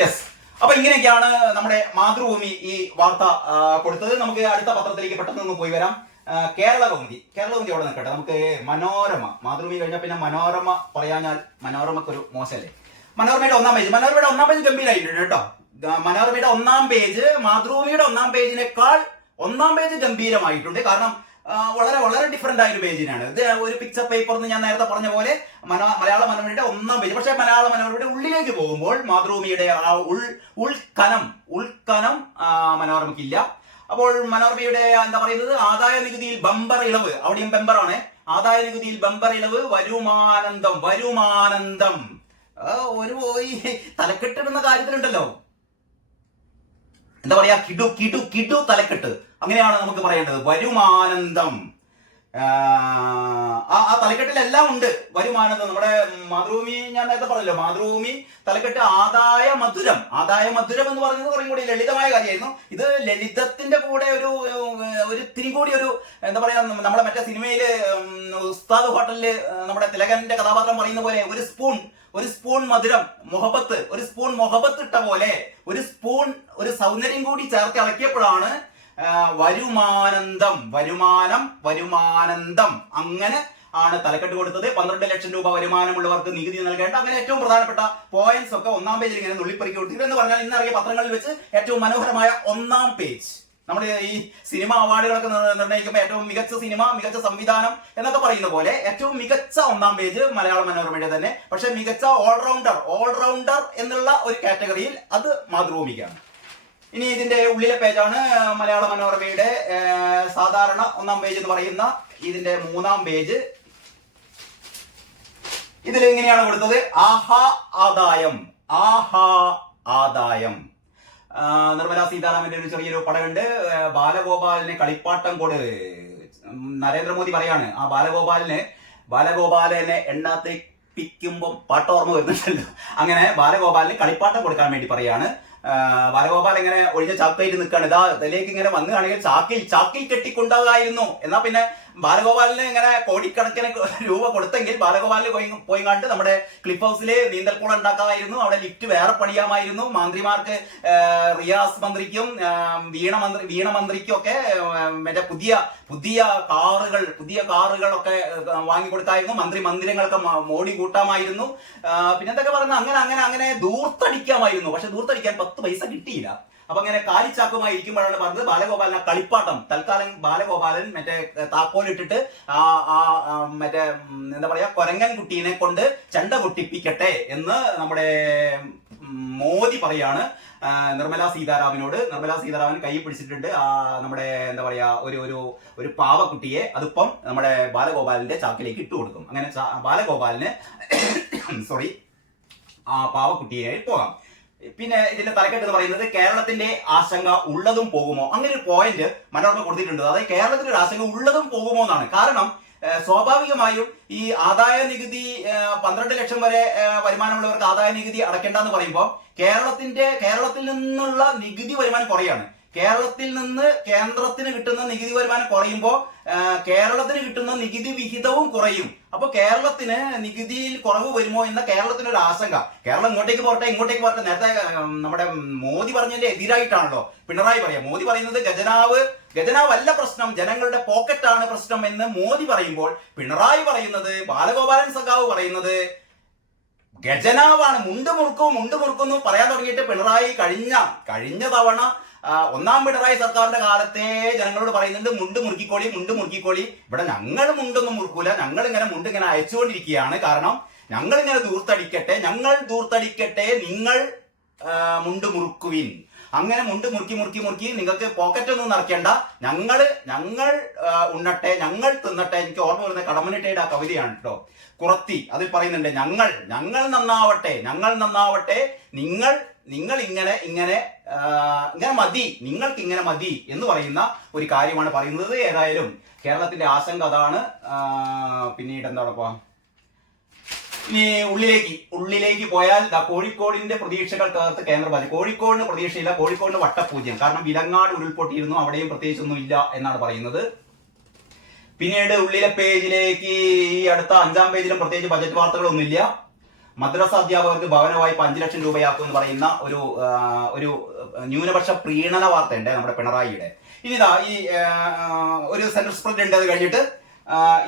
Yes. അപ്പൊ ഇങ്ങനെയൊക്കെയാണ് നമ്മുടെ മാതൃഭൂമി ഈ വാർത്ത കൊടുത്തത്. നമുക്ക് അടുത്ത പത്രത്തിലേക്ക് പെട്ടെന്ന് ഒന്ന് പോയി വരാം. കേരളകൗമുദി അവിടെ നിൽക്കട്ടെ. നമുക്ക് മനോരമ, മാതൃഭൂമി കഴിഞ്ഞാൽ പിന്നെ മനോരമ പറയാഞ്ഞാൽ മനോരമക്കൊരു മോശമല്ലേ. മനോരമയുടെ ഒന്നാം പേജ് ഗംഭീരമായിട്ടുണ്ട് കേട്ടോ. മനോരമയുടെ ഒന്നാം പേജ് മാതൃഭൂമിയുടെ ഒന്നാം പേജിനേക്കാൾ ഒന്നാം പേജ് ഗംഭീരമായിട്ടുണ്ട്. കാരണം വളരെ വളരെ ഡിഫറെന്റ് ആയ ഒരു പേജിനാണ് ഇത്. ഒരു പിക്ചർ പേപ്പർ എന്ന് ഞാൻ നേരത്തെ പറഞ്ഞ പോലെ മലയാള മനോരമയുടെ ഒന്നാം പേജ്. പക്ഷേ മലയാള മനോരമയുടെ ഉള്ളിലേക്ക് പോകുമ്പോൾ മാതൃഭൂമിയുടെ ആ ഉൾക്കനം മനോരമയ്ക്കില്ല. അപ്പോൾ മനോരമയുടെ എന്താ പറയുന്നത്, ആദായ നികുതിയിൽ ബമ്പർ ഇളവ്, അവിടെയും ബമ്പറാണ്. ആദായ നികുതിയിൽ ബമ്പർ ഇളവ്, വരുമാനന്ദം ഒരു തലക്കെട്ടിടുന്ന കാര്യത്തിലുണ്ടല്ലോ, എന്താ പറയാ, കിടു തലക്കെട്ട്, അങ്ങനെയാണ് നമുക്ക് പറയേണ്ടത്. വരുമാനന്ദം. ആ തലക്കെട്ടിലെല്ലാം ഉണ്ട് വരുമാനന്ദം. നമ്മുടെ മാതൃഭൂമി ഞാൻ നേരത്തെ പറഞ്ഞല്ലോ, മാതൃഭൂമി തലക്കെട്ട് ആദായ മധുരം എന്ന് പറയുന്നത് കുറേ കൂടി ലളിതമായ കാര്യമായിരുന്നു. ഇത് ലളിതത്തിന്റെ കൂടെ ഒരു ഇത്തിരി കൂടി ഒരു എന്താ പറയാ, നമ്മുടെ മറ്റേ സിനിമയില് ഉസ്താദ് ഹോട്ടലില് നമ്മുടെ തിലകന്റെ കഥാപാത്രം പറയുന്ന പോലെ ഒരു സ്പൂൺ മധുരം മുഹബത്ത്, ഒരു സ്പൂൺ മുഹബത്ത് ഇട്ട പോലെ ഒരു സൗന്ദര്യം കൂടി ചേർത്ത് ഇളക്കിയപ്പോഴാണ് വരുമാനന്ദം അങ്ങനെ ആണ് തലക്കെട്ട് കൊടുത്തത്. 12 ലക്ഷം രൂപ വരുമാനമുള്ളവർക്ക് നികുതി നൽകേണ്ട, അങ്ങനെ ഏറ്റവും പ്രധാനപ്പെട്ട പോയിന്റ്സ് ഒക്കെ ഒന്നാം പേജിൽ ഇങ്ങനെ നുള്ളിപ്പറിക്കി കൊടുത്തിട്ട് എന്ന് പറഞ്ഞാൽ ഇന്നറിയ പത്രങ്ങളിൽ വെച്ച് ഏറ്റവും മനോഹരമായ ഒന്നാം പേജ്. നമ്മൾ ഈ സിനിമ അവാർഡുകളൊക്കെ നിർണ്ണയിക്കുമ്പോൾ ഏറ്റവും മികച്ച സിനിമ, മികച്ച സംവിധാനം എന്നൊക്കെ പറയുന്ന പോലെ ഏറ്റവും മികച്ച ഒന്നാം പേജ് മലയാള മനോരമയുടെ തന്നെ. പക്ഷെ മികച്ച ഓൾറൗണ്ടർ എന്നുള്ള ഒരു കാറ്റഗറിയിൽ അത് മാതൃഭൂമിക്കാണ്. ഇനി ഇതിന്റെ ഉള്ളിലെ പേജാണ് മലയാള മനോരമയുടെ സാധാരണ ഒന്നാം പേജ് എന്ന് പറയുന്ന ഇതിന്റെ മൂന്നാം പേജ്. ഇതിൽ എങ്ങനെയാണ് കൊടുത്തത്, ആഹാ ആദായം. നിർമ്മലാ സീതാരാമന്റെ ഒരു ചെറിയൊരു പടമുണ്ട്. ബാലഗോപാലിന് കളിപ്പാട്ടം നരേന്ദ്രമോദി പറയാണ്, ആ ബാലഗോപാലനെ എണ്ണാത്തിപ്പിക്കുമ്പം പാട്ടോർമ്മ വരുന്നുണ്ടല്ലോ, അങ്ങനെ ബാലഗോപാലിന് കളിപ്പാട്ടം കൊടുക്കാൻ വേണ്ടി പറയാണ്. ബാലഗോപാൽ ഇങ്ങനെ ഒഴിഞ്ഞ ചാക്കയിട്ട് നിൽക്കുകയാണ്. ഇതിലേക്ക് ഇങ്ങനെ വന്നു കാണെങ്കിൽ ചാക്കിൽ കെട്ടിക്കൊണ്ടാകായിരുന്നു. എന്നാ പിന്നെ ബാലഗോപാലിന് ഇങ്ങനെ കോടിക്കണക്കിന് രൂപ കൊടുത്തെങ്കിൽ ബാലഗോപാലിന് പോയി കണ്ട് നമ്മുടെ ക്ലിഫ് ഹൗസിൽ നീന്തൽക്കുളം ഉണ്ടാക്കാമായിരുന്നു. അവിടെ ലിഫ്റ്റ് വേറെ പണിയാമായിരുന്നു. മന്ത്രിമാർക്ക്, റിയാസ് മന്ത്രിക്കും വീണ മന്ത്രിക്കും ഒക്കെ മറ്റേ പുതിയ കാറുകളൊക്കെ വാങ്ങിക്കൊടുക്കായിരുന്നു. മന്ദിരങ്ങളൊക്കെ മോടി കൂട്ടാമായിരുന്നു. പിന്നെന്തൊക്കെ പറയുന്നത്, അങ്ങനെ ദൂർത്തടിക്കാമായിരുന്നു. പക്ഷെ ദൂർത്തടിക്കാൻ 10 പൈസ കിട്ടിയില്ല. അപ്പൊ അങ്ങനെ കാലിച്ചാക്കുമായി ഇരിക്കുമ്പോഴാണ് പറഞ്ഞത് ബാലഗോപാലിനെ കളിപ്പാട്ടം, തൽക്കാലം ബാലഗോപാലൻ മറ്റേ താക്കോലിട്ടിട്ട് മറ്റേ എന്താ പറയാ, കൊരങ്ങൻ കുട്ടീനെ കൊണ്ട് ചെണ്ട കൊട്ടിപ്പിക്കട്ടെ എന്ന് നമ്മുടെ മോദി പറയാണ് നിർമ്മലാ സീതാരാമനോട്. നിർമ്മലാ സീതാരാമൻ കൈ പിടിച്ചിട്ടുണ്ട് നമ്മുടെ എന്താ പറയാ ഒരു പാവക്കുട്ടിയെ. അതിപ്പം നമ്മുടെ ബാലഗോപാലിന്റെ ചാക്കിലേക്ക് ഇട്ടു കൊടുക്കും. അങ്ങനെ ബാലഗോപാലിന് ആ പാവക്കുട്ടിയെ പോകാം. പിന്നെ ഇതിന്റെ തലക്കെട്ട് എന്ന് പറയുന്നത് കേരളത്തിന്റെ ആശങ്ക ഉള്ളതും പോകുമോ, അങ്ങനെ ഒരു പോയിന്റ് മനോരമ കൊടുത്തിട്ടുണ്ട്. അതായത് കേരളത്തിന്റെ ഒരു ആശങ്ക ഉള്ളതും പോകുമോ എന്നാണ്. കാരണം സ്വാഭാവികമായും ഈ ആദായ നികുതി 12 ലക്ഷം വരെ വരുമാനമുള്ളവർക്ക് ആദായ നികുതി അടയ്ക്കേണ്ടെന്ന് പറയുമ്പോൾ കേരളത്തിൽ നിന്നുള്ള നികുതി വരുമാനം കുറയാണ്. കേരളത്തിൽ നിന്ന് കേന്ദ്രത്തിന് കിട്ടുന്ന നികുതി വരുമാനം കുറയുമ്പോൾ കേരളത്തിന് കിട്ടുന്ന നികുതി വിഹിതവും കുറയും. അപ്പൊ കേരളത്തിന് നികുതിയിൽ കുറവ് വരുമോ എന്ന കേരളത്തിന് ഒരു ആശങ്ക. കേരളം ഇങ്ങോട്ടേക്ക് പോട്ടെ. നേരത്തെ നമ്മുടെ മോദി പറഞ്ഞതിന്റെ എതിരായിട്ടാണല്ലോ പിണറായി പറയാം. മോദി പറയുന്നത് ഖജനാവ് അല്ല പ്രശ്നം, ജനങ്ങളുടെ പോക്കറ്റാണ് പ്രശ്നം എന്ന് മോദി പറയുമ്പോൾ പിണറായി പറയുന്നത്, ബാലഗോപാലൻ സഖാവ് പറയുന്നത് ഖജനാവാണ്. മുണ്ട് മുറുക്കും പറയാൻ തുടങ്ങിയിട്ട് പിണറായി കഴിഞ്ഞ തവണ ഒന്നാം പിണറായി സർക്കാരിന്റെ കാലത്തെ ജനങ്ങളോട് പറയുന്നുണ്ട് മുണ്ട് മുറുക്കിക്കോളി. ഇവിടെ ഞങ്ങൾ മുണ്ടൊന്നും മുറുക്കൂല, ഞങ്ങൾ ഇങ്ങനെ മുണ്ട് ഇങ്ങനെ അയച്ചുകൊണ്ടിരിക്കുകയാണ്. കാരണം ഞങ്ങൾ ഇങ്ങനെ ദൂർത്തടിക്കട്ടെ, നിങ്ങൾ മുണ്ട് മുറുക്കുവിൻ. അങ്ങനെ മുണ്ട് മുറുക്കി നിങ്ങൾക്ക് പോക്കറ്റ് ഒന്നും നിറയ്ക്കേണ്ട, ഞങ്ങൾ ഉണ്ണട്ടെ, ഞങ്ങൾ തിന്നട്ടെ. എനിക്ക് ഓർമ്മ വരുന്ന കടമ്മനിട്ടയുടെ ആ കവിതയാണ് കേട്ടോ, കുറത്തി. അതിൽ പറയുന്നുണ്ട് ഞങ്ങൾ നന്നാവട്ടെ, നിങ്ങൾ ഇങ്ങനെ മതി, നിങ്ങൾക്ക് ഇങ്ങനെ മതി എന്ന് പറയുന്ന ഒരു കാര്യമാണ് പറയുന്നത്. ഏതായാലും കേരളത്തിന്റെ ആശങ്ക അതാണ്. പിന്നീട് എന്താണപ്പോ, ഇനി ഉള്ളിലേക്ക് പോയാൽ കോഴിക്കോടിന്റെ പ്രതീക്ഷകൾ തകർത്ത് കേന്ദ്ര ബജറ്റ്. കോഴിക്കോടിന് പ്രതീക്ഷയില്ല, കോഴിക്കോടിന് വട്ടപൂജ്യം. കാരണം വിലങ്ങാട് ഉരുൾപൊട്ടിയിരുന്നു, അവിടെയും പ്രത്യേകിച്ചൊന്നും ഇല്ല എന്നാണ് പറയുന്നത്. പിന്നീട് ഉള്ളിലെ പേജിലേക്ക് ഈ അടുത്ത 5-ാം പേജിലും പ്രത്യേകിച്ച് ബജറ്റ് വാർത്തകളൊന്നുമില്ല. മദ്രസ അധ്യാപകർക്ക് ഭവന വായ്പ 5 ലക്ഷം രൂപയാക്കും എന്ന് പറയുന്ന ഒരു ന്യൂനപക്ഷ പ്രീണന വാർത്തയുണ്ട് നമ്മുടെ പിണറായിയുടെ. ഇനിതാ ഈ ഒരു സെൻട്രൽ സ്പ്രെഡ് ഉണ്ട്. അത് കഴിഞ്ഞിട്ട്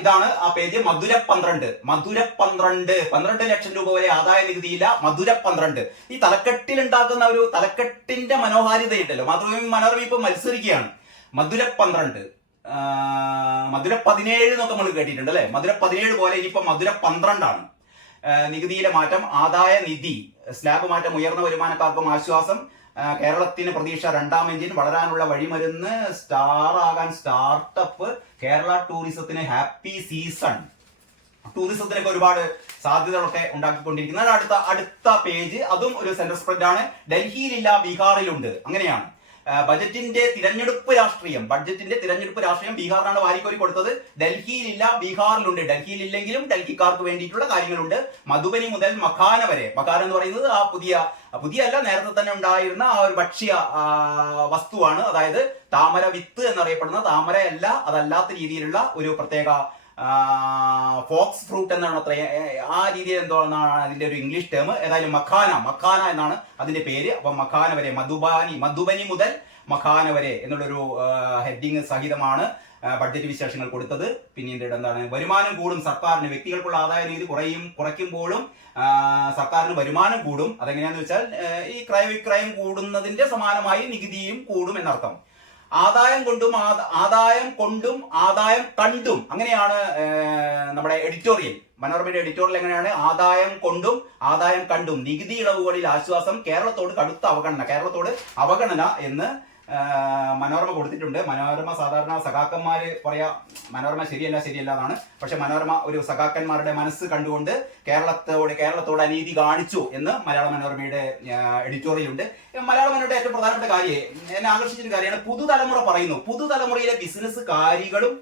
ഇതാണ് ആ പേജ്. മധുര 12 ലക്ഷം രൂപ വരെ ആദായ നികുതിയില്ല. മധുര 12 ഈ തലക്കെട്ടിലുണ്ടാക്കുന്ന ഒരു തലക്കെട്ടിന്റെ മനോഹാരിതയുണ്ടല്ലോ. മനോരമ ഇപ്പൊ മത്സരിക്കുകയാണ്. മധുര 12, മധുര 17 എന്നൊക്കെ നമ്മൾ കേട്ടിട്ടുണ്ട് അല്ലെ. മധുര 17 പോലെ ഇനിയിപ്പോ മധുര 12 നികുതിയിലെ മാറ്റം, ആദായ നിധി സ്ലാബ് മാറ്റം, ഉയർന്ന വരുമാനക്കാർക്കും ആശ്വാസം, കേരളത്തിന് പ്രതീക്ഷ, രണ്ടാം എഞ്ചിൻ, വളരാനുള്ള വഴിമരുന്ന്, സ്റ്റാർ ആകാൻ സ്റ്റാർട്ടപ്പ്, കേരള ടൂറിസത്തിന് ഹാപ്പി സീസൺ. ടൂറിസത്തിനൊക്കെ ഒരുപാട് സാധ്യതകളൊക്കെ ഉണ്ടാക്കിക്കൊണ്ടിരിക്കുന്നത്. അടുത്ത പേജ് അതും ഒരു സെൻട്രൽ സ്പ്രെഡ് ആണ്. ഡൽഹിയിലില്ല ബീഹാറിലുണ്ട്. അങ്ങനെയാണ് ബജറ്റിന്റെ തിരഞ്ഞെടുപ്പ് രാഷ്ട്രീയം ബീഹാറിനാണ് വാരിക്കോരി കൊടുത്തത്. ഡൽഹിയിലില്ല ബീഹാറിലുണ്ട്. ഡൽഹിയിലില്ലെങ്കിലും ഡൽഹിക്കാർക്ക് വേണ്ടിയിട്ടുള്ള കാര്യങ്ങളുണ്ട്. മധുബനി മുതൽ മഖാന വരെ. മഖാന എന്ന് പറയുന്നത് ആ പുതിയ അല്ല, നേരത്തെ തന്നെ ഉണ്ടായിരുന്ന ആ ഒരു ഭക്ഷ്യ വസ്തുവാണ്. അതായത് താമര വിത്ത് എന്നറിയപ്പെടുന്ന താമരയല്ല, അതല്ലാത്ത രീതിയിലുള്ള ഒരു പ്രത്യേക ഫോക്സ് ഫ്രൂട്ട് എന്നാണ് അത്ര ആ രീതിയിൽ എന്തോന്നാണ് അതിന്റെ ഒരു ഇംഗ്ലീഷ് ടേം. ഏതായാലും മഖാന എന്നാണ് അതിന്റെ പേര്. അപ്പൊ മഖാന വരെ, മധുബനി മുതൽ മഖാന വരെ എന്നുള്ളൊരു ഹെഡിങ് സഹിതമാണ് ബഡ്ജറ്റ് വിശേഷങ്ങൾ കൊടുത്തത്. പിന്നീട് എന്താണ്, വരുമാനം കൂടും സർക്കാരിന്. വ്യക്തികൾക്കുള്ള ആദായ നികുതി കുറയ്ക്കുമ്പോഴും സർക്കാരിന് വരുമാനം കൂടും. അതെങ്ങനെയാന്ന് വെച്ചാൽ ഈ ക്രയവിക്രയം കൂടുന്നതിന്റെ സമാനമായി നികുതിയും കൂടും എന്നർത്ഥം. ആദായം കൊണ്ടും ആദായം കണ്ടും, അങ്ങനെയാണ് നമ്മുടെ എഡിറ്റോറിയൽ, മനോരമയുടെ എഡിറ്റോറിയൽ എങ്ങനെയാണ്, ആദായം കൊണ്ടും ആദായം കണ്ടും നികുതി ഇളവുകളിൽ ആശ്വാസം, കേരളത്തോട് കടുത്ത അവഗണന എന്ന് മനോരമ കൊടുത്തിട്ടുണ്ട്. മനോരമ സാധാരണ സഖാക്കന്മാര് പറയാ മനോരമ ശരിയല്ല എന്നാണ്. പക്ഷെ മനോരമ ഒരു സഖാക്കന്മാരുടെ മനസ്സ് കണ്ടുകൊണ്ട് കേരളത്തോട് അനീതി കാണിച്ചു എന്ന് മലയാള മനോരമയുടെ എഡിറ്റോറിയൽ ഉണ്ട്. മലയാള മനോരമയുടെ ഏറ്റവും പ്രധാനപ്പെട്ട കാര്യം, എന്നെ ആകർഷിച്ചൊരു കാര്യമാണ്, പുതുതലമുറ പറയുന്നു. പുതുതലമുറയിലെ ബിസിനസ്സുകാരികളും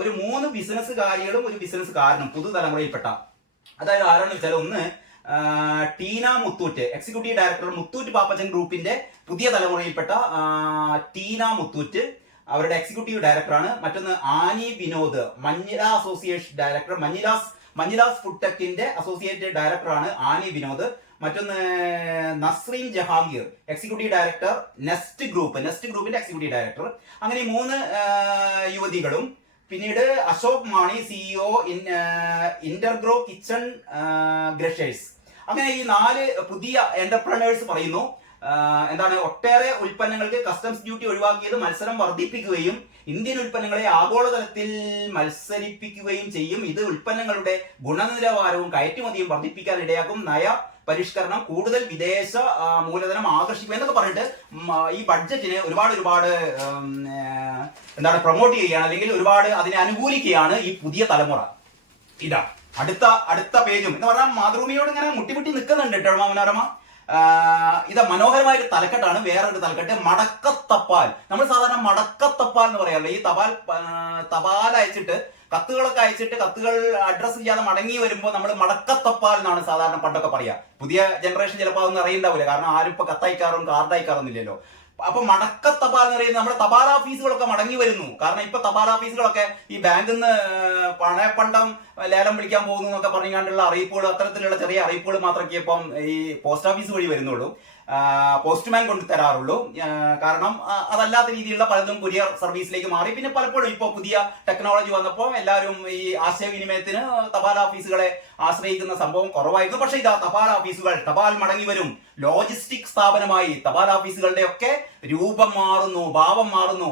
ഒരു 3 ബിസിനസ്സുകാരികളും ഒരു ബിസിനസ്സുകാരനും പുതുതലമുറയിൽപ്പെട്ട. അതായത് ആരാണെന്ന് വെച്ചാൽ, ഒന്ന് ടീന മുത്തൂറ്റ്, എക്സിക്യൂട്ടീവ് ഡയറക്ടർ, മുത്തൂറ്റ് പാപ്പച്ചൻ ഗ്രൂപ്പിന്റെ പുതിയ തലമുറയിൽപ്പെട്ട ടീന മുത്തൂറ്റ്, അവരുടെ എക്സിക്യൂട്ടീവ് ഡയറക്ടറാണ്. മറ്റൊന്ന് Annie Vinod, Manjila association director, Manjilas food ടെക്കിന്റെ അസോസിയേറ്റ് ഡയറക്ടറാണ് ആനി വിനോദ്. മറ്റൊന്ന് Nasreen Jahangir, executive director, Nest ഗ്രൂപ്പിന്റെ എക്സിക്യൂട്ടീവ് ഡയറക്ടർ. അങ്ങനെ 3 യുവതികളും. പിന്നീട് Ashok Mani, CEO, Intergrow kitchen ഗ്രഷേഴ്സ്. അങ്ങനെ ഈ 4 പുതിയ എന്റർപ്രണേഴ്സ് പറയുന്നു എന്താണ്, ഒട്ടേറെ ഉൽപ്പന്നങ്ങൾക്ക് കസ്റ്റംസ് ഡ്യൂട്ടി ഒഴിവാക്കിയത് മത്സരം വർദ്ധിപ്പിക്കുകയും ഇന്ത്യൻ ഉൽപ്പന്നങ്ങളെ ആഗോളതലത്തിൽ മത്സരിപ്പിക്കുകയും ചെയ്യും. ഇത് ഉൽപ്പന്നങ്ങളുടെ ഗുണനിലവാരവും കയറ്റുമതിയും വർദ്ധിപ്പിക്കാൻ ഇടയാക്കും. നയ പരിഷ്കരണം, കൂടുതൽ വിദേശ മൂലധനം ആകർഷിക്കും എന്നൊക്കെ പറഞ്ഞിട്ട് ഈ ബഡ്ജറ്റിനെ ഒരുപാട് എന്താണ് പ്രൊമോട്ട് ചെയ്യുകയാണ്, അല്ലെങ്കിൽ ഒരുപാട് അതിനെ അനുകൂലിക്കുകയാണ് ഈ പുതിയ തലമുറ. ഇതാ അടുത്ത പേജും എന്ന് പറഞ്ഞാൽ മാതൃഭൂമിയോട് ഇങ്ങനെ മുട്ടി നിൽക്കുന്നുണ്ട് കേട്ടോ മനോരമ. ഇത് മനോഹരമായൊരു തലക്കെട്ടാണ്. വേറൊരു തലക്കെട്ട്, മടക്കത്തപ്പാൽ. നമ്മൾ സാധാരണ മടക്കത്തപ്പാൽ എന്ന് പറയാറില്ല. ഈ തപാൽ അയച്ചിട്ട് കത്തുകളൊക്കെ അയച്ചിട്ട് കത്തുകൾ അഡ്രസ് ചെയ്യാതെ മടങ്ങി വരുമ്പോൾ നമ്മൾ മടക്കത്തപ്പാൽ എന്നാണ് സാധാരണ പണ്ടൊക്കെ പറയാ. പുതിയ ജനറേഷൻ ചിലപ്പോൾ അതൊന്നും അറിയണ്ടാവില്ല, കാരണം ആരും ഇപ്പൊ കത്തയക്കാറും കാർഡ് അയക്കാറൊന്നുമില്ലല്ലോ. അപ്പൊ മടക്കത്തപാൽ എന്ന് പറയുന്നത് നമ്മുടെ തപാൽ ഓഫീസുകളൊക്കെ മടങ്ങി വരുന്നു. കാരണം ഇപ്പൊ തപാൽ ഓഫീസുകളൊക്കെ ഈ ബാങ്കിൽ നിന്ന് പണയപ്പണ്ടം ലേലം വിളിക്കാൻ പോകുന്നു എന്നൊക്കെ പറഞ്ഞുകൊണ്ടുള്ള അറിയിപ്പുകൾ, അത്തരത്തിലുള്ള ചെറിയ അറിയിപ്പുകൾ മാത്രമേ ഇപ്പം ഈ പോസ്റ്റ് ഓഫീസ് വഴി വരുന്നുള്ളൂ, പോസ്റ്റ്മാൻ കൊണ്ട് തരാറുള്ളൂ. കാരണം അതല്ലാത്ത രീതിയിലുള്ള പലതും കൊറിയർ സർവീസിലേക്ക് മാറി. പിന്നെ പലപ്പോഴും ഇപ്പോൾ പുതിയ ടെക്നോളജി വന്നപ്പോൾ എല്ലാവരും ഈ ആശയവിനിമയത്തിന് തപാൽ ഓഫീസുകളെ ആശ്രയിക്കുന്ന സംഭവം കുറവായിരുന്നു. പക്ഷേ ഇതാ തപാൽ മടങ്ങി വരും. ലോജിസ്റ്റിക് സ്ഥാപനമായി തപാൽ ഓഫീസുകളുടെ ഒക്കെ രൂപം മാറുന്നു, ഭാവം മാറുന്നു.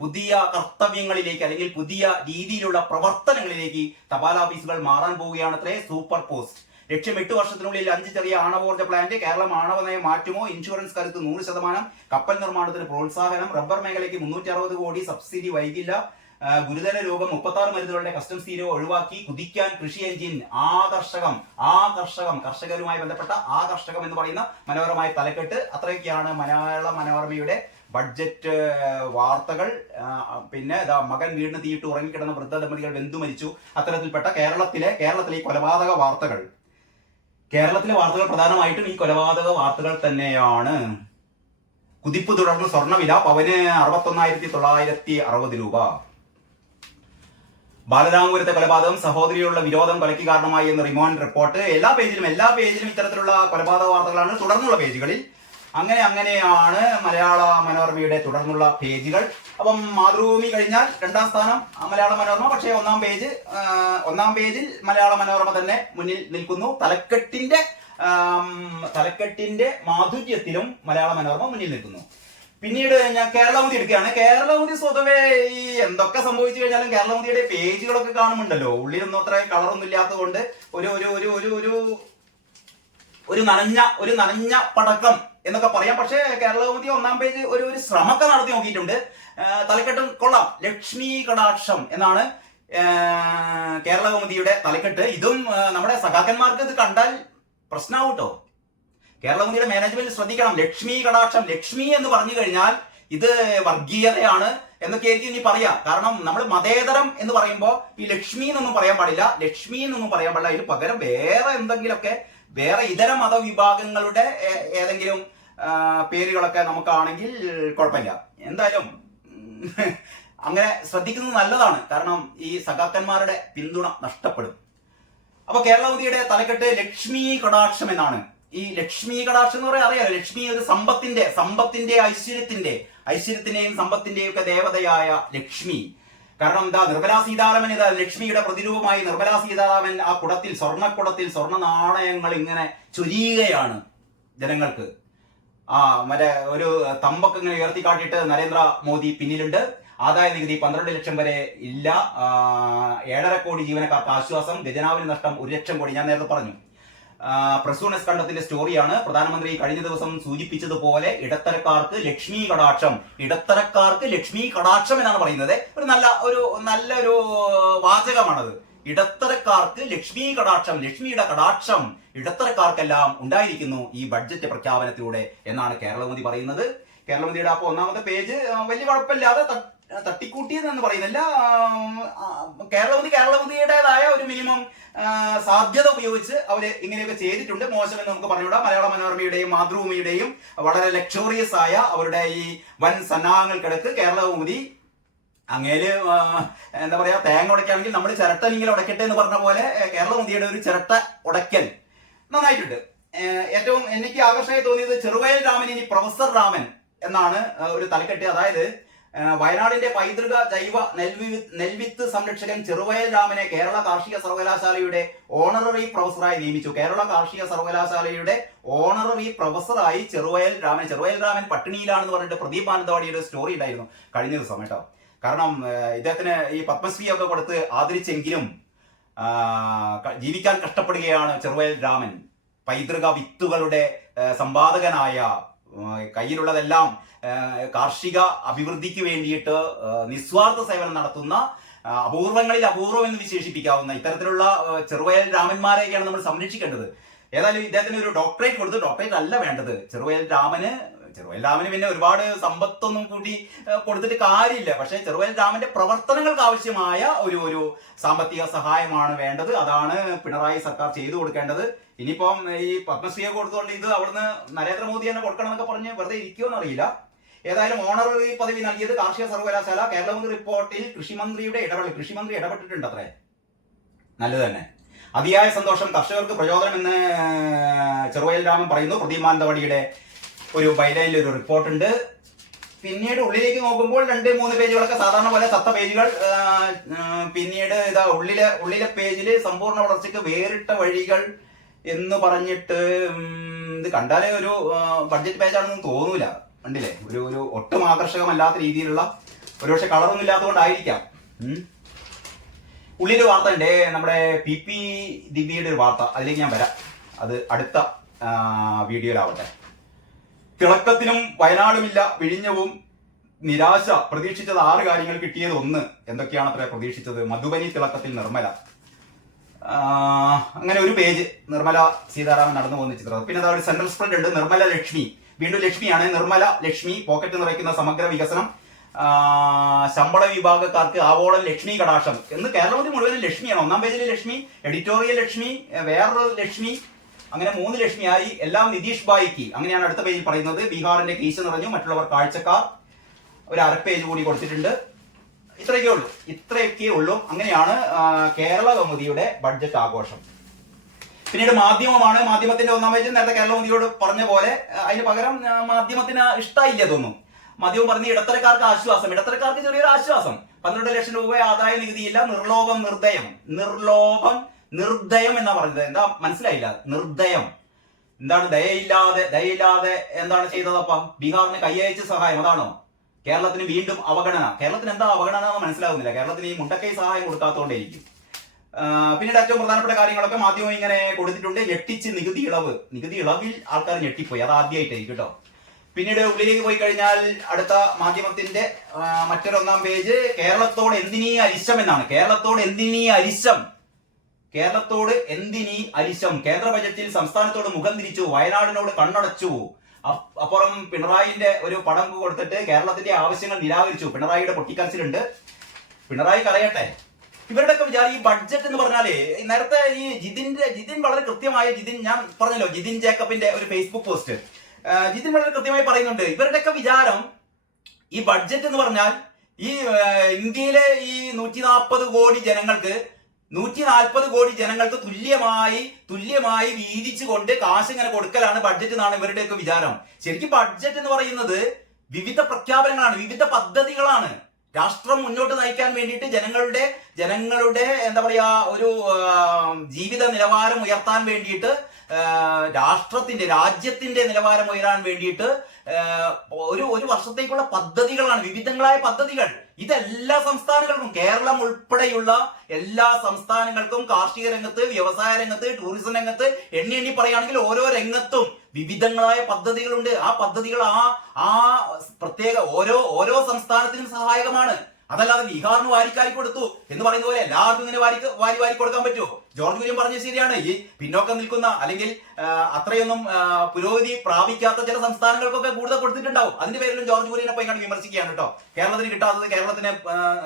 പുതിയ കർത്തവ്യങ്ങളിലേക്ക് അല്ലെങ്കിൽ പുതിയ രീതിയിലുള്ള പ്രവർത്തനങ്ങളിലേക്ക് തപാൽ ഓഫീസുകൾ മാറാൻ പോവുകയാണത്രേ. സൂപ്പർ പോസ്റ്റ് ലക്ഷ്യം 8 വർഷത്തിനുള്ളിൽ 5 ചെറിയ ആണവോർജ്ജ പ്ലാന്റ്. കേരളം ആണവ നയം മാറ്റുമോ? ഇൻഷുറൻസ് കരുത്ത് 100%. കപ്പൽ നിർമ്മാണത്തിന് പ്രോത്സാഹനം. റബ്ബർ മേഖലയ്ക്ക് 360 കോടി സബ്സിഡി വൈകില്ല. ഗുരുതര രോഗം 36 മരുന്നുകളുടെ കസ്റ്റംസ് തീരുവ ഒഴിവാക്കി. കുതിക്കാൻ കൃഷി എഞ്ചിൻ. കർഷകരുമായി ബന്ധപ്പെട്ട ആകർഷകം എന്ന് പറയുന്ന മനോഹരമായ തലക്കെട്ട്. അത്രയൊക്കെയാണ് മലയാള മനോരമയുടെ ബഡ്ജറ്റ് വാർത്തകൾ. പിന്നെ മകൻ വീടിന് തീയിട്ട് ഉറങ്ങിക്കിടന്ന വൃദ്ധ ദമ്പതികൾ വെന്തു മരിച്ചു. അത്തരത്തിൽപ്പെട്ട കേരളത്തിലെ ഈ കൊലപാതക വാർത്തകൾ. കേരളത്തിലെ വാർത്തകൾ പ്രധാനമായിട്ടും ഈ കൊലപാതക വാർത്തകൾ തന്നെയാണ്. കുതിപ്പ് തുടർന്ന് സ്വർണ്ണവില പവന് 61,960 രൂപ. ബാലരാമപുരത്തെ കൊലപാതകം, സഹോദരിയുള്ള വിരോധം കൊലയ്ക്ക് കാരണമായി എന്ന് റിമാൻഡ് റിപ്പോർട്ട്. എല്ലാ പേജിലും ഇത്തരത്തിലുള്ള കൊലപാതക വാർത്തകളാണ് തുടർന്നുള്ള പേജുകളിൽ. അങ്ങനെയാണ് മലയാള മനോരമയുടെ തുടർന്നുള്ള പേജുകൾ. അപ്പം മാതൃഭൂമി കഴിഞ്ഞാൽ രണ്ടാം സ്ഥാനം മലയാള മനോരമ. പക്ഷേ ഒന്നാം പേജിൽ മലയാള മനോരമ തന്നെ മുന്നിൽ നിൽക്കുന്നു. തലക്കെട്ടിന്റെ മാധുര്യത്തിലും മലയാള മനോരമ മുന്നിൽ നിൽക്കുന്നു. പിന്നീട് ഞാൻ കേരളമുതി എടുക്കുകയാണ്. കേരളമുതി സ്വതവേ ഈ എന്തൊക്കെ സംഭവിച്ചു കഴിഞ്ഞാലും കേരളമുതിയുടെ പേജുകളൊക്കെ കാണുന്നുണ്ടല്ലോ, ഉള്ളിലൊന്നും അത്ര കളറൊന്നും ഇല്ലാത്തത് കൊണ്ട് ഒരു നനഞ്ഞ പടക്കം എന്നൊക്കെ പറയാം. പക്ഷേ കേരളമുതി ഒന്നാം പേജ് ഒരു ശ്രമമൊക്കെ നടത്തി നോക്കിയിട്ടുണ്ട്. തലക്കെട്ടും കൊള്ളാം. ലക്ഷ്മി കടാക്ഷം എന്നാണ് കേരളകൗമുദിയുടെ തലക്കെട്ട്. ഇതും നമ്മുടെ സഖാക്കന്മാർക്ക് ഇത് കണ്ടാൽ പ്രശ്നമാവും കേട്ടോ. കേരളമുദിയുടെ മാനേജ്മെന്റ് ശ്രദ്ധിക്കണം. ലക്ഷ്മി കടാക്ഷം, ലക്ഷ്മി എന്ന് പറഞ്ഞു കഴിഞ്ഞാൽ ഇത് വർഗീയതയാണ് എന്നൊക്കെ ആയിരിക്കും ഇനി പറയാം. കാരണം നമ്മൾ മതേതരം എന്ന് പറയുമ്പോൾ ഈ ലക്ഷ്മി എന്നൊന്നും പറയാൻ പാടില്ല, ഇതിന് പകരം വേറെ എന്തെങ്കിലുമൊക്കെ, വേറെ ഇതര മതവിഭാഗങ്ങളുടെ ഏതെങ്കിലും പേരുകളൊക്കെ നമുക്കാണെങ്കിൽ കുഴപ്പമില്ല. എന്തായാലും അങ്ങനെ ശ്രദ്ധിക്കുന്നത് നല്ലതാണ്. കാരണം ഈ സഖാക്കന്മാരുടെ പിന്തുണ നഷ്ടപ്പെടും. അപ്പൊ കേരളമുദിയുടെ തലക്കെട്ട് ലക്ഷ്മി കടാക്ഷം എന്നാണ്. ഈ ലക്ഷ്മി കടാക്ഷം എന്ന് പറയാൻ അറിയാലോ, ലക്ഷ്മി ഒരു സമ്പത്തിന്റെ ഐശ്വര്യത്തിന്റെയും സമ്പത്തിന്റെയും ഒക്കെ ദേവതയായ ലക്ഷ്മി. കാരണം നിർമ്മലാ സീതാരാമൻ ലക്ഷ്മിയുടെ പ്രതിരൂപമായി നിർമ്മലാ സീതാരാമൻ ആ സ്വർണ്ണ നാണയങ്ങൾ ഇങ്ങനെ ചൊരിയുകയാണ് ജനങ്ങൾക്ക്. മറ്റേ ഒരു തമ്പൊക്കെ ഇങ്ങനെ ഉയർത്തി കാട്ടിയിട്ട് നരേന്ദ്രമോദി പിന്നിലുണ്ട്. ആദായ നികുതി 12 ലക്ഷം വരെ ഇല്ല. 7.5 കോടി ജീവനക്കാർക്ക് ആശ്വാസം. ഖജനാവിന് നഷ്ടം 1 ലക്ഷം കോടി. ഞാൻ നേരത്തെ പറഞ്ഞു. പ്രസൂണസ് കണ്ടത്തിന്റെ സ്റ്റോറിയാണ്. പ്രധാനമന്ത്രി കഴിഞ്ഞ ദിവസം സൂചിപ്പിച്ചതുപോലെ ഇടത്തരക്കാർക്ക് ലക്ഷ്മി കടാക്ഷം എന്നാണ് പറയുന്നത്. നല്ലൊരു വാചകമാണത്. ഇടത്തരക്കാർക്ക് ലക്ഷ്മിയുടെ കടാക്ഷം ഇടത്തരക്കാർക്കെല്ലാം ഉണ്ടായിരിക്കുന്നു ഈ ബഡ്ജറ്റ് പ്രഖ്യാപനത്തിലൂടെ എന്നാണ് കേരളമുദി പറയുന്നത്. കേരളമുദിയുടെ അപ്പോൾ ഒന്നാമത്തെ പേജ് വലിയ കുഴപ്പമില്ലാതെ തട്ടിക്കൂട്ടിയെന്ന് പറയുന്നില്ല. കേരളമുദിയുടേതായ ഒരു മിനിമം സാധ്യത ഉപയോഗിച്ച് അവര് ഇങ്ങനെയൊക്കെ ചെയ്തിട്ടുണ്ട്. മോശമെന്ന് നമുക്ക് പറഞ്ഞുകൂടാ. മലയാള മനോരമയുടെയും മാതൃഭൂമിയുടെയും വളരെ ലക്ഷറിയസ് ആയ അവരുടെ ഈ വൻ സന്നാഹങ്ങൾക്കിടക്ക് കേരളകൗമുദി അങ്ങേല് എന്താ പറയാ, തേങ്ങ ഉടയ്ക്കുകയാണെങ്കിൽ നമ്മൾ ചിരട്ടനെങ്കിലും ഉടയ്ക്കട്ടെ എന്ന് പറഞ്ഞ പോലെ കേരളമുദിയുടെ ഒരു ചിരട്ട ഉടയ്ക്കൽ നന്നായിട്ടുണ്ട്. ഏറ്റവും എനിക്ക് ആകർഷകമായി തോന്നിയത് ചെറുവയൽ രാമൻ ഇനി പ്രൊഫസർ രാമൻ എന്നാണ് ഒരു തലക്കെട്ട്. അതായത് വയനാടിന്റെ പൈതൃക ജൈവ നെൽവിത്ത് സംരക്ഷകൻ ചെറുവയൽ രാമനെ കേരള കാർഷിക സർവകലാശാലയുടെ ഓണററി പ്രൊഫസറായി നിയമിച്ചു. കേരള കാർഷിക സർവകലാശാലയുടെ ഓണററി പ്രൊഫസറായി ചെറുവയൽ രാമൻ പട്ടിണിയിലാണെന്ന് പറഞ്ഞിട്ട് പ്രദീപ് മാനന്തവാടിയുടെ സ്റ്റോറി ഉണ്ടായിരുന്നു കഴിഞ്ഞ ദിവസം കേട്ടോ. കാരണം ഇദ്ദേഹത്തിന് ഈ പത്മശ്രീ ഒക്കെ കൊടുത്ത് ആദരിച്ചെങ്കിലും ജീവിക്കാൻ കഷ്ടപ്പെടുകയാണ് ചെറുവയൽ രാമൻ. പൈതൃക വിത്തുകളുടെ സമ്പാദകനായ, കയ്യിലുള്ളതെല്ലാം കാർഷിക അഭിവൃദ്ധിക്ക് വേണ്ടിയിട്ട് നിസ്വാർത്ഥ സേവനം നടത്തുന്ന അപൂർവങ്ങളിൽ അപൂർവം എന്ന് വിശേഷിപ്പിക്കാവുന്ന ഇത്തരത്തിലുള്ള ചെറുവയൽ രാമന്മാരെയൊക്കെയാണ് നമ്മൾ സംരക്ഷിക്കേണ്ടത്. ഏതായാലും ഇദ്ദേഹത്തിന് ഒരു ഡോക്ടറേറ്റ് കൊടുത്ത്, ഡോക്ടറേറ്റ് അല്ല വേണ്ടത് ചെറുവയൽ രാമന് പിന്നെ ഒരുപാട് സമ്പത്തൊന്നും കൂടി കൊടുത്തിട്ട് കാര്യമില്ല. പക്ഷെ ചെറുവയൽ രാമന്റെ പ്രവർത്തനങ്ങൾക്ക് ആവശ്യമായ ഒരു സാമ്പത്തിക സഹായമാണ് വേണ്ടത്. അതാണ് പിണറായി സർക്കാർ ചെയ്തു കൊടുക്കേണ്ടത്. ഇനിയിപ്പം ഈ പത്മശ്രീയെ കൊടുത്തുകൊണ്ട് ഇത് അവിടുന്ന് നരേന്ദ്രമോദി തന്നെ കൊടുക്കണം എന്നൊക്കെ പറഞ്ഞ് വെറുതെ ഇരിക്കുമെന്ന് അറിയില്ല. ഏതായാലും ഓണററി പദവി നൽകിയത് കാർഷിക സർവകലാശാല. കേരളമുദി റിപ്പോർട്ടിൽ കൃഷിമന്ത്രി ഇടപെട്ടിട്ടുണ്ട്. അത്രേ നല്ലത് തന്നെ. അതിയായ സന്തോഷം, കർഷകർക്ക് പ്രചോദനം എന്ന് ചെറുവയൽ രാമൻ പറയുന്നു. പ്രദീപ് മാനന്തവാടിയുടെ ഒരു ബൈലൈനിൽ ഒരു റിപ്പോർട്ടുണ്ട്. പിന്നീട് ഉള്ളിലേക്ക് നോക്കുമ്പോൾ 2-3 പേജുകളൊക്കെ സാധാരണ പോലെ ചത്ത പേജുകൾ. പിന്നീട് ഇതാ ഉള്ളിലെ പേജില് സമ്പൂർണ്ണ വളർച്ചയ്ക്ക് വേറിട്ട വഴികൾ എന്ന് പറഞ്ഞിട്ട് ഇത് കണ്ടാലേ ഒരു ബഡ്ജറ്റ് പേജാണെന്ന് തോന്നൂല. കണ്ടില്ലേ, ഒരു ഒട്ടും ആകർഷകമല്ലാത്ത രീതിയിലുള്ള, ഒരുപക്ഷെ കളറൊന്നും ഇല്ലാത്തതുകൊണ്ടായിരിക്കാം. ഉള്ളിൽ വാർത്ത ഉണ്ട്, നമ്മുടെ PP ദിവ്യയുടെ ഒരു വാർത്ത. അതിലേക്ക് ഞാൻ വരാം, അത് അടുത്ത വീഡിയോയിലാവട്ടെ. തിളക്കത്തിനും വയനാടുമില്ല, വിഴിഞ്ഞവും നിരാശ. പ്രതീക്ഷിച്ചത് 6 കാര്യങ്ങൾ, കിട്ടിയത് 1. എന്തൊക്കെയാണ് അത്ര പ്രതീക്ഷിച്ചത്? മധുബനി തിളക്കത്തിൽ നിർമ്മല. അങ്ങനെ ഒരു പേജ് നിർമ്മല സീതാരാമൻ നടന്നു പോകുന്ന ചിത്രം. പിന്നെ ഒരു സെൻട്രൽ സ്പ്രെഡ് ഉണ്ട്, നിർമ്മല ലക്ഷ്മി. വീണ്ടും ലക്ഷ്മിയാണ്. നിർമ്മല ലക്ഷ്മി, പോക്കറ്റ് നിറയ്ക്കുന്ന സമഗ്ര വികസനം. ശമ്പള വിഭാഗക്കാർക്ക് ആവോളം ലക്ഷ്മി കടാക്ഷം എന്ന്. കേരളത്തിൽ മുഴുവനും ലക്ഷ്മിയാണ്. ഒന്നാം പേജിൽ ലക്ഷ്മി, എഡിറ്റോറിയൽ ലക്ഷ്മി, വേറൊരു ലക്ഷ്മി, അങ്ങനെ 3 ലക്ഷ്മിയായി. എല്ലാം നിതീഷ് ഭായിക്ക്. അങ്ങനെയാണ് അടുത്ത പേജിൽ പറയുന്നത്. ബീഹാറിന്റെ കീശ നിറഞ്ഞു, മറ്റുള്ളവർ കാഴ്ചക്കാർ. ഒരു 1/2 പേജ് കൂടി കൊടുത്തിട്ടുണ്ട്. ഇത്രയൊക്കെ ഉള്ളൂ. അങ്ങനെയാണ് കേരള കൗമുദിയുടെ ബഡ്ജറ്റ് ആഘോഷം. പിന്നീട് മാധ്യമമാണ്. മാധ്യമത്തിന്റെ ഒന്നാം പേജ് നേരത്തെ കേരള കൗമുദിയോട് പറഞ്ഞ പോലെ അതിന് പകരം മാധ്യമത്തിന് ഇഷ്ടമില്ല തോന്നും. മാധ്യമം പറഞ്ഞ് ഇടത്തരക്കാർക്ക് ആശ്വാസം, ഇടത്തരക്കാർക്ക് ചെറിയൊരു ആശ്വാസം. 12 ലക്ഷം രൂപ ആദായ നികുതിയില്ല, നിർദ്ദയം എന്നാ പറഞ്ഞത്. എന്താ മനസ്സിലായില്ല? നിർദ്ദയം എന്താണ്? ദയയില്ലാതെ എന്താണ് ചെയ്തതപ്പ? ബീഹാറിന് കയ്യയച്ച് സഹായം അതാണോ? കേരളത്തിന് വീണ്ടും അവഗണന. കേരളത്തിന് എന്താ അവഗണന എന്ന് മനസ്സിലാവുന്നില്ല. കേരളത്തിന് ഈ മുണ്ടക്കൈ സഹായം കൊടുക്കാത്തതുകൊണ്ടേയിരിക്കും. പിന്നീട് ഏറ്റവും പ്രധാനപ്പെട്ട കാര്യങ്ങളൊക്കെ മാധ്യമം ഇങ്ങനെ കൊടുത്തിട്ടുണ്ട്. ഞെട്ടിച്ച് നികുതി ഇളവിൽ ആൾക്കാർ ഞെട്ടിപ്പോയി. അത് ആദ്യമായിട്ടായിരിക്കും കേട്ടോ. പിന്നീട് ഉള്ളിലേക്ക് പോയി കഴിഞ്ഞാൽ അടുത്ത മാധ്യമത്തിന്റെ മറ്റൊരൊന്നാം പേജ് കേരളത്തോട് എന്തിനീ അരിശം എന്നാണ്. കേരളത്തോട് എന്തിനീ അരിശം? കേന്ദ്ര ബജറ്റിൽ സംസ്ഥാനത്തോട് മുഖം തിരിച്ചു, വയനാടിനോട് കണ്ണടച്ചു. അപ്പുറം പിണറായിന്റെ ഒരു പടം കൊടുത്തിട്ട് കേരളത്തിന്റെ ആവശ്യങ്ങൾ നിരാകരിച്ചു. പിണറായിയുടെ പൊട്ടിക്കരച്ചിലുണ്ട്. പിണറായി കരയട്ടെ. ഇവരുടെയൊക്കെ വിചാരം ഈ ബഡ്ജറ്റ് എന്ന് പറഞ്ഞാലേ, നേരത്തെ ഈ ജിതിൻ വളരെ കൃത്യമായ ഞാൻ പറഞ്ഞല്ലോ ജിതിൻ ജേക്കബിന്റെ ഒരു ഫേസ്ബുക്ക് പോസ്റ്റ്. ജിതിൻ വളരെ കൃത്യമായി പറയുന്നുണ്ട്. ഇവരുടെയൊക്കെ വിചാരം ഈ ബഡ്ജറ്റ് എന്ന് പറഞ്ഞാൽ ഈ ഇന്ത്യയിലെ ഈ 140 കോടി ജനങ്ങൾക്ക് 140 കോടി ജനങ്ങൾക്ക് തുല്യമായി വീതിച്ചുകൊണ്ട് കാശ് ഇങ്ങനെ കൊടുക്കലാണ് ബഡ്ജറ്റ് എന്നാണ് ഇവരുടെയൊക്കെ വിചാരം. ശരിക്കും ബഡ്ജറ്റ് എന്ന് പറയുന്നത് വിവിധ പ്രഖ്യാപനങ്ങളാണ്, വിവിധ പദ്ധതികളാണ്. രാഷ്ട്രം മുന്നോട്ട് നയിക്കാൻ വേണ്ടിയിട്ട് ജനങ്ങളുടെ എന്താ പറയാ ഒരു ജീവിത നിലവാരം ഉയർത്താൻ വേണ്ടിയിട്ട്, രാജ്യത്തിന്റെ നിലവാരം ഉയരാൻ വേണ്ടിയിട്ട് ഒരു വർഷത്തേക്കുള്ള പദ്ധതികളാണ്, വിവിധങ്ങളായ പദ്ധതികൾ. ഇതെല്ലാ സംസ്ഥാനങ്ങൾക്കും, കേരളം ഉൾപ്പെടെയുള്ള എല്ലാ സംസ്ഥാനങ്ങൾക്കും കാർഷിക രംഗത്ത്, വ്യവസായ രംഗത്ത്, ടൂറിസം രംഗത്ത് എണ്ണി പറയുകയാണെങ്കിൽ ഓരോ രംഗത്തും വിവിധങ്ങളായ പദ്ധതികളുണ്ട്. ആ പദ്ധതികൾ ആ പ്രത്യേക ഓരോ സംസ്ഥാനത്തിനും സഹായകമാണ്. അതല്ലാതെ ബീഹാറിന് വാരിക്കാരി കൊടുത്തു എന്ന് പറയുന്ന പോലെ എല്ലാവർക്കും ഇങ്ങനെ വാരി കൊടുക്കാൻ പറ്റുമോ? ജോർജ് കുര്യൻ പറഞ്ഞത് ശരിയാണ്. ഈ പിന്നോക്കം നിൽക്കുന്ന അല്ലെങ്കിൽ അത്രയൊന്നും പുരോഗതി പ്രാപിക്കാത്ത ചില സംസ്ഥാനങ്ങൾക്കൊക്കെ കൂടുതൽ കൊടുത്തിട്ടുണ്ടാവും. അതിന്റെ പേരിലും ജോർജ് കുര്യനെ പോയി കണ്ട് വിമർശിക്കുകയാണ് കേട്ടോ. കേരളത്തിന് കിട്ടാത്തത്,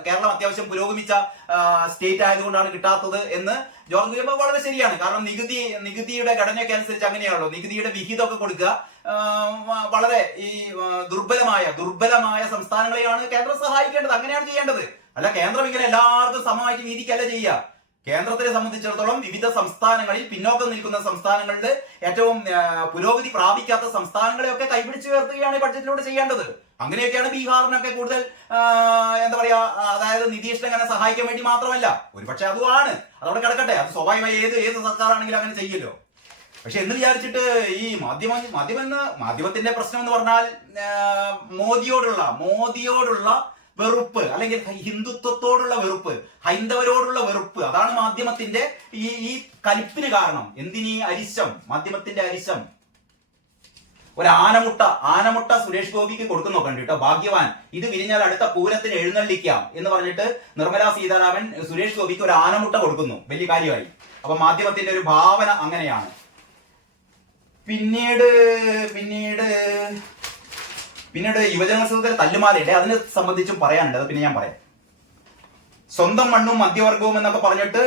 കേരളം അത്യാവശ്യം പുരോഗമിച്ച സ്റ്റേറ്റ് ആയതുകൊണ്ടാണ് കിട്ടാത്തത് എന്ന് ജോർജ് കുര്യൻ വളരെ ശരിയാണ്. കാരണം നികുതിയുടെ ഘടനയൊക്കെ അനുസരിച്ച് അങ്ങനെയാണല്ലോ. നികുതിയുടെ വിഹിതമൊക്കെ കൊടുക്കുക. വളരെ ഈ ദുർബലമായ സംസ്ഥാനങ്ങളെയാണ് കേന്ദ്രം സഹായിക്കേണ്ടത്. അങ്ങനെയാണ് ചെയ്യേണ്ടത്. അല്ല കേന്ദ്രം ഇങ്ങനെ എല്ലാവർക്കും സമമായിട്ട് വീതിക്കല്ല ചെയ്യുക. കേന്ദ്രത്തിനെ സംബന്ധിച്ചിടത്തോളം വിവിധ സംസ്ഥാനങ്ങളിൽ, പിന്നോക്കം നിൽക്കുന്ന സംസ്ഥാനങ്ങളിൽ, ഏറ്റവും പുരോഗതി പ്രാപിക്കാത്ത സംസ്ഥാനങ്ങളെയൊക്കെ കൈപിടിച്ച് ഉയർത്തുകയാണ് ബഡ്ജറ്റിലൂടെ ചെയ്യേണ്ടത്. അങ്ങനെയൊക്കെയാണ് ബീഹാറിനൊക്കെ കൂടുതൽ എന്താ പറയാ, അതായത് നിതീഷിനെ അങ്ങനെ സഹായിക്കാൻ വേണ്ടി മാത്രമല്ല, ഒരുപക്ഷെ അതുമാണ്, അതവിടെ കിടക്കട്ടെ, അത് സ്വാഭാവികമായി ഏത് സർക്കാരാണെങ്കിലും അങ്ങനെ ചെയ്യല്ലോ. പക്ഷെ എന്ന് വിചാരിച്ചിട്ട് ഈ മാധ്യമത്തിന്റെ പ്രശ്നം എന്ന് പറഞ്ഞാൽ മോദിയോടുള്ള വെറുപ്പ്, അല്ലെങ്കിൽ ഹിന്ദുത്വത്തോടുള്ള വെറുപ്പ്, ഹൈന്ദവരോടുള്ള വെറുപ്പ്, അതാണ് മാധ്യമത്തിന്റെ ഈ കലിപ്പിന് കാരണം. എന്തിനീ അരിശം? മാധ്യമത്തിന്റെ അരിശം. ഒരു ആനമുട്ട സുരേഷ് ഗോപിക്ക് കൊടുക്കുന്നു കണ്ടിട്ടോ. ഭാഗ്യവാൻ, ഇത് വിരിഞ്ഞാൽ അടുത്ത പൂരത്തിന് എഴുന്നള്ളിക്കാം എന്ന് പറഞ്ഞിട്ട് നിർമ്മലാ സീതാരാമൻ സുരേഷ് ഗോപിക്ക് ഒരു ആനമുട്ട കൊടുക്കുന്നു. വലിയ കാര്യമായി. അപ്പൊ മാധ്യമത്തിന്റെ ഒരു ഭാവന അങ്ങനെയാണ്. പിന്നീട് യുവജനോത്സവത്തിൽ തല്ലുമാലയുണ്ട്. അതിനെ സംബന്ധിച്ചും പറയാനുണ്ട്. അത് പിന്നെ ഞാൻ പറയാം. സ്വന്തം മണ്ണും മധ്യവർഗവും എന്നൊക്കെ പറഞ്ഞിട്ട്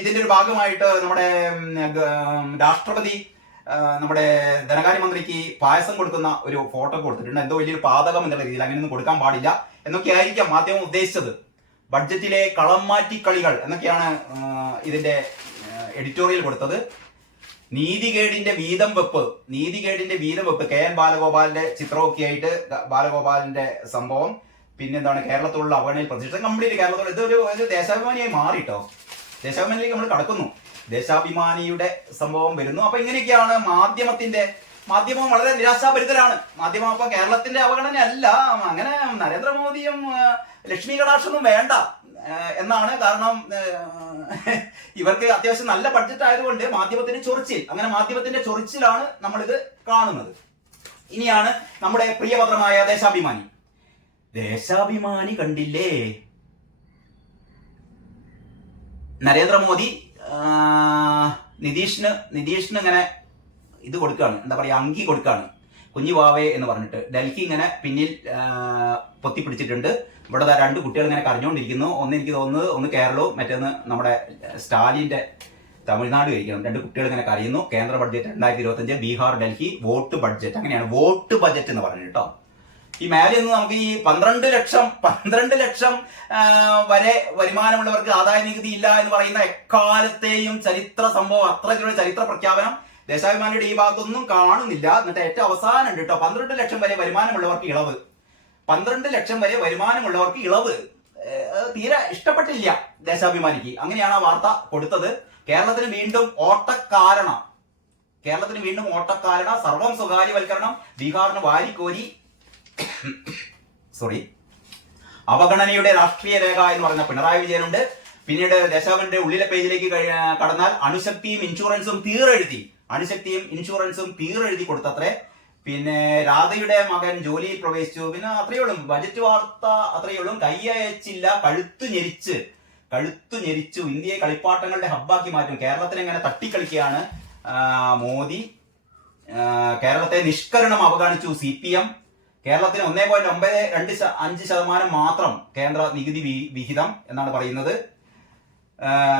ഇതിന്റെ ഒരു ഭാഗമായിട്ട് നമ്മുടെ രാഷ്ട്രപതി നമ്മുടെ ധനകാര്യമന്ത്രിക്ക് പായസം കൊടുക്കുന്ന ഒരു ഫോട്ടോ കൊടുത്തിട്ടുണ്ട്. എന്തോ വലിയൊരു പാതകം എന്നുള്ള രീതിയിൽ, അങ്ങനെയൊന്നും കൊടുക്കാൻ പാടില്ല എന്നൊക്കെ ആയിരിക്കാം മാധ്യമം ഉദ്ദേശിച്ചത്. ബഡ്ജറ്റിലെ കളം മാറ്റി കളികൾ എന്നൊക്കെയാണ് ഇതിന്റെ എഡിറ്റോറിയൽ കൊടുത്തത്. നീതികേടിന്റെ വീതം വെപ്പ് KN ബാലഗോപാലിന്റെ ചിത്രമൊക്കെ ആയിട്ട് ബാലഗോപാലിന്റെ സംഭവം. പിന്നെന്താണ് കേരളത്തിലുള്ള അവഗണനയിൽ പ്രതിഷ്ഠ കംപ്ലീറ്റ് കേരളത്തോട് ഇതൊരു ദേശാഭിമാനിയായി മാറിട്ടോ. ദേശാഭിമാനിയിലേക്ക് നമ്മൾ കടക്കുന്നു. ദേശാഭിമാനിയുടെ സംഭവം വരുന്നു. അപ്പൊ ഇങ്ങനെയൊക്കെയാണ് മാധ്യമം വളരെ നിരാശാഭരിതരാണ്. മാധ്യമം അപ്പൊ കേരളത്തിന്റെ അവഗണന അല്ല, അങ്ങനെ നരേന്ദ്രമോദിയും ലക്ഷ്മി കടാക്ഷൊന്നും വേണ്ട എന്നാണ്. കാരണം ഇവർക്ക് അത്യാവശ്യം നല്ല ബഡ്ജറ്റ് ആയതുകൊണ്ട് മാധ്യമത്തിന്റെ ചൊറിച്ചിലാണ് നമ്മളിത് കാണുന്നത്. ഇനിയാണ് നമ്മുടെ പ്രിയപത്രമായ ദേശാഭിമാനി കണ്ടില്ലേ? നരേന്ദ്രമോദി നിതീഷിന് ഇങ്ങനെ ഇത് കൊടുക്കുകയാണ്, എന്താ പറയാ, അങ്കി കൊടുക്കുകയാണ്, കുഞ്ഞുവാവേ എന്ന് പറഞ്ഞിട്ട്. ഡൽഹി ഇങ്ങനെ പിന്നിൽ പൊത്തിപ്പിടിച്ചിട്ടുണ്ട്. ഇവിടെ 2 കുട്ടികൾ ഇങ്ങനെ കരഞ്ഞുകൊണ്ടിരിക്കുന്നു. എനിക്ക് തോന്നുന്നത് ഒന്ന് കേരളവും മറ്റൊന്ന് നമ്മുടെ സ്റ്റാലിന്റെ തമിഴ്നാട് കഴിക്കണം. 2 കുട്ടികൾ ഇങ്ങനെ കരയുന്നു. കേന്ദ്ര budget 2025 Bihar Delhi vote budget, അങ്ങനെയാണ് വോട്ട് ബഡ്ജറ്റ് എന്ന് പറഞ്ഞു കേട്ടോ. ഈ മേലെ നിന്ന് നമുക്ക് ഈ 12 ലക്ഷം വരെ വരുമാനമുള്ളവർക്ക് ആദായ നികുതി ഇല്ല എന്ന് പറയുന്ന എക്കാലത്തെയും ചരിത്ര സംഭവം, അത്രയ്ക്കുള്ള ചരിത്ര പ്രഖ്യാപനം ദേശാഭിമാനിയുടെ ഈ ഭാഗത്തൊന്നും കാണുന്നില്ല. എന്നിട്ട് ഏറ്റവും അവസാനം ഉണ്ട് കേട്ടോ, 12 ലക്ഷം വരെ വരുമാനമുള്ളവർക്ക് ഇളവ്. 12 ലക്ഷം വരെ വരുമാനമുള്ളവർക്ക് ഇളവ് തീരെ ഇഷ്ടപ്പെട്ടില്ല ദേശാഭിമാനിക്ക്. അങ്ങനെയാണ് ആ വാർത്ത കൊടുത്തത്. കേരളത്തിന് വീണ്ടും ഓട്ടക്കാരണ, സർവം സ്വകാര്യവൽക്കരണം, ബീഹാറിന് വാരിക്കോരി, അവഗണനയുടെ രാഷ്ട്രീയ രേഖ എന്ന് പറയുന്ന പിണറായി വിജയനുണ്ട്. പിന്നീട് ദേശാഭിമാനിയുടെ ഉള്ളിലെ പേജിലേക്ക് കടന്നാൽ അണുശക്തിയും ഇൻഷുറൻസും തീറെഴുതി കൊടുത്തത്രേ. പിന്നെ രാധയുടെ മകൻ ജോലിയിൽ പ്രവേശിച്ചു. പിന്നെ അത്രയോളും ബജറ്റ് വാർത്ത, അത്രയോളും കയ്യയച്ചില്ല, കഴുത്തു ഞെരിച്ചു, ഇന്ത്യയെ കളിപ്പാട്ടങ്ങളുടെ ഹബ്ബാക്കി മാറ്റും, കേരളത്തിനെ ഇങ്ങനെ തട്ടിക്കളിക്കുകയാണ് മോദി, കേരളത്തെ നിഷ്കരണം അവഗണിച്ചു CPM, കേരളത്തിന് 1.95% മാത്രം കേന്ദ്ര നികുതി വിഹിതം എന്നാണ് പറയുന്നത്.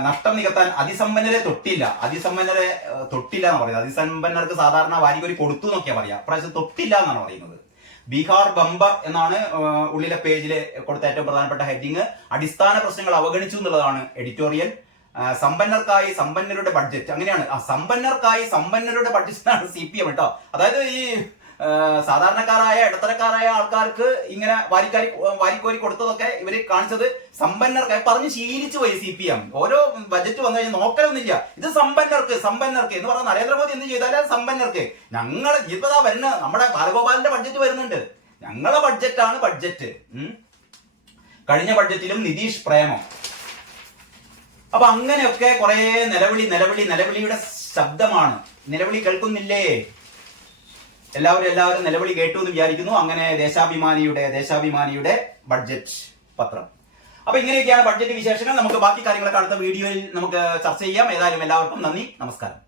നഷ്ടം നികത്താൻ അതിസമ്പന്നരെ തൊട്ടില്ല എന്ന് പറയുന്നത്. അതിസമ്പന്നർക്ക് സാധാരണ വാരികോരി കൊടുത്തു എന്നൊക്കെയാ പറയാ, പ്രാവശ്യം തൊട്ടില്ല എന്നാണ് പറയുന്നത്. ബീഹാർ ബമ്പർ എന്നാണ് ഉള്ളിലെ പേജിൽ കൊടുത്ത ഏറ്റവും പ്രധാനപ്പെട്ട ഹെഡിങ്. അടിസ്ഥാന പ്രശ്നങ്ങൾ അവഗണിച്ചു എന്നുള്ളതാണ് എഡിറ്റോറിയൽ. സമ്പന്നർക്കായി സമ്പന്നരുടെ ബഡ്ജറ്റ്, അങ്ങനെയാണ്. സമ്പന്നർക്കായി സമ്പന്നരുടെ ബഡ്ജറ്റാണ് CPM കേട്ടോ. അതായത് ഈ സാധാരണക്കാരായ ഇടത്തരക്കാരായ ആൾക്കാർക്ക് ഇങ്ങനെ വാരിക്കോരി കൊടുത്തതൊക്കെ ഇവര് കാണിച്ചത് സമ്പന്നർക്കായി പറഞ്ഞ് ശീലിച്ചു പോയി CPM. ഓരോ ബജറ്റ് വന്നു കഴിഞ്ഞാൽ നോക്കലൊന്നുമില്ല, ഇത് സമ്പന്നർക്ക് എന്ന് പറഞ്ഞ നരേന്ദ്രമോദി എന്ത് ചെയ്താലും സമ്പന്നർക്ക്. ഞങ്ങൾ ഇപ്പതാ വരുന്ന നമ്മുടെ ബാലഗോപാലിന്റെ ബഡ്ജറ്റ് വരുന്നുണ്ട്, ഞങ്ങളെ ബഡ്ജറ്റാണ് ബഡ്ജറ്റ്. കഴിഞ്ഞ ബഡ്ജറ്റിലും നിതീഷ് പ്രേമം. അപ്പൊ അങ്ങനെയൊക്കെ കുറെ നിലവിളിയുടെ ശബ്ദമാണ്. നിലവിളി കേൾക്കുന്നില്ലേ? എല്ലാവരും നിലവിളി കേട്ടു എന്ന് വിചാരിക്കുന്നു. അങ്ങനെ ദേശാഭിമാനിയുടെ ബഡ്ജറ്റ് പത്രം. അപ്പൊ ഇങ്ങനെയൊക്കെയാണ് ബഡ്ജറ്റ് വിശേഷങ്ങൾ. നമുക്ക് ബാക്കി കാര്യങ്ങളൊക്കെ അടുത്ത വീഡിയോയിൽ നമുക്ക് ചർച്ച ചെയ്യാം. ഏതായാലും എല്ലാവർക്കും നന്ദി, നമസ്കാരം.